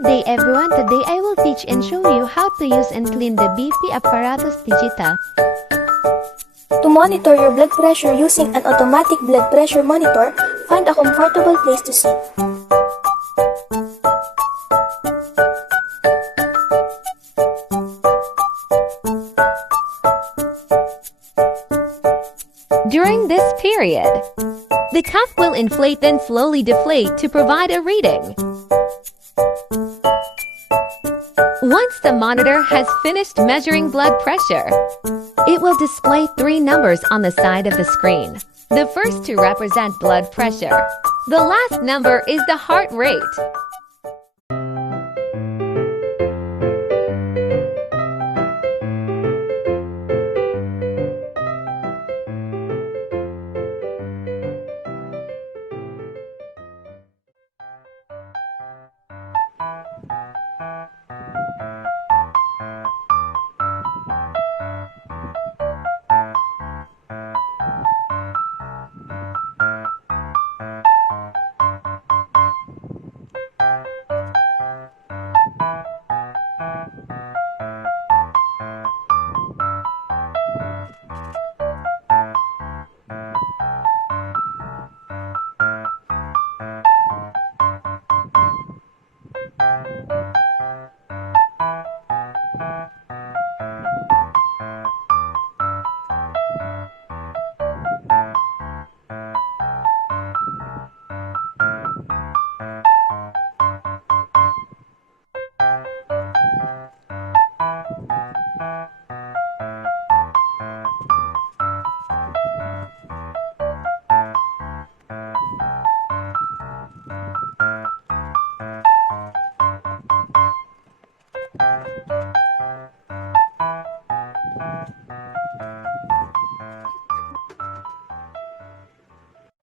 Good day everyone, today I will teach and show you how to use and clean the BP apparatus digital. To monitor your blood pressure using an automatic blood pressure monitor, find a comfortable place to sit. During this period, the cuff will inflate then slowly deflate to provide a reading. Once the monitor has finished measuring blood pressure, it will display 3 numbers on the side of the screen. The first 2 represent blood pressure. The last number is the heart rate.